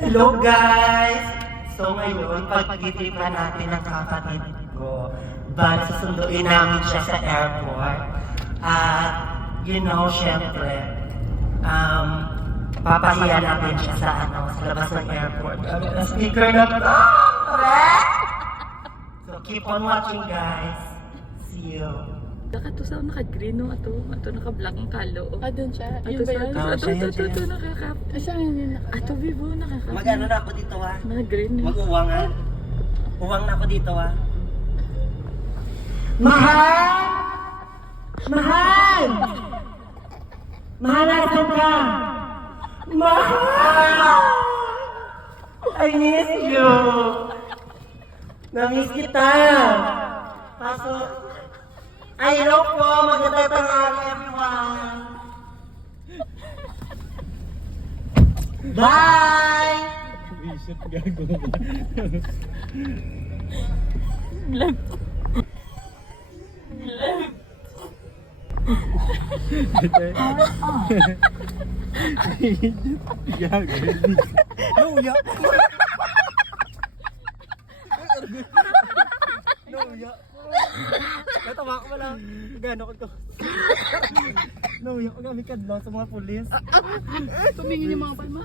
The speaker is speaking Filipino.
Hello guys! So ngayon, pagtitripan natin ng kapatid ko. Bali, susunduin namin siya sa airport. At, syempre, papahiya natin siya sa labas ng airport. Ang speaker na to! So keep on watching guys. See you. Ato sa naka-green no, ato naka-black ang kalo. Doon siya. Yun ba yun? Ato nakaka. Saan yun nakaka? Ato vivo nakaka. Mag-ano na ako dito Naka-green. Mag-uwang Uwang na ako dito Mahal! Mahal! Mahal, nasan ka? Mahal! I miss you! Na-miss kita! Kaso, hello po! Magandang tanghali everyone! Bye! Isip gago. Vlog. Gago. Luya! Luya! Natawa ko pala. Gano'n ko to. Luya ko gamit kadlaw sa mga pulis. Tumingin yung mga palma.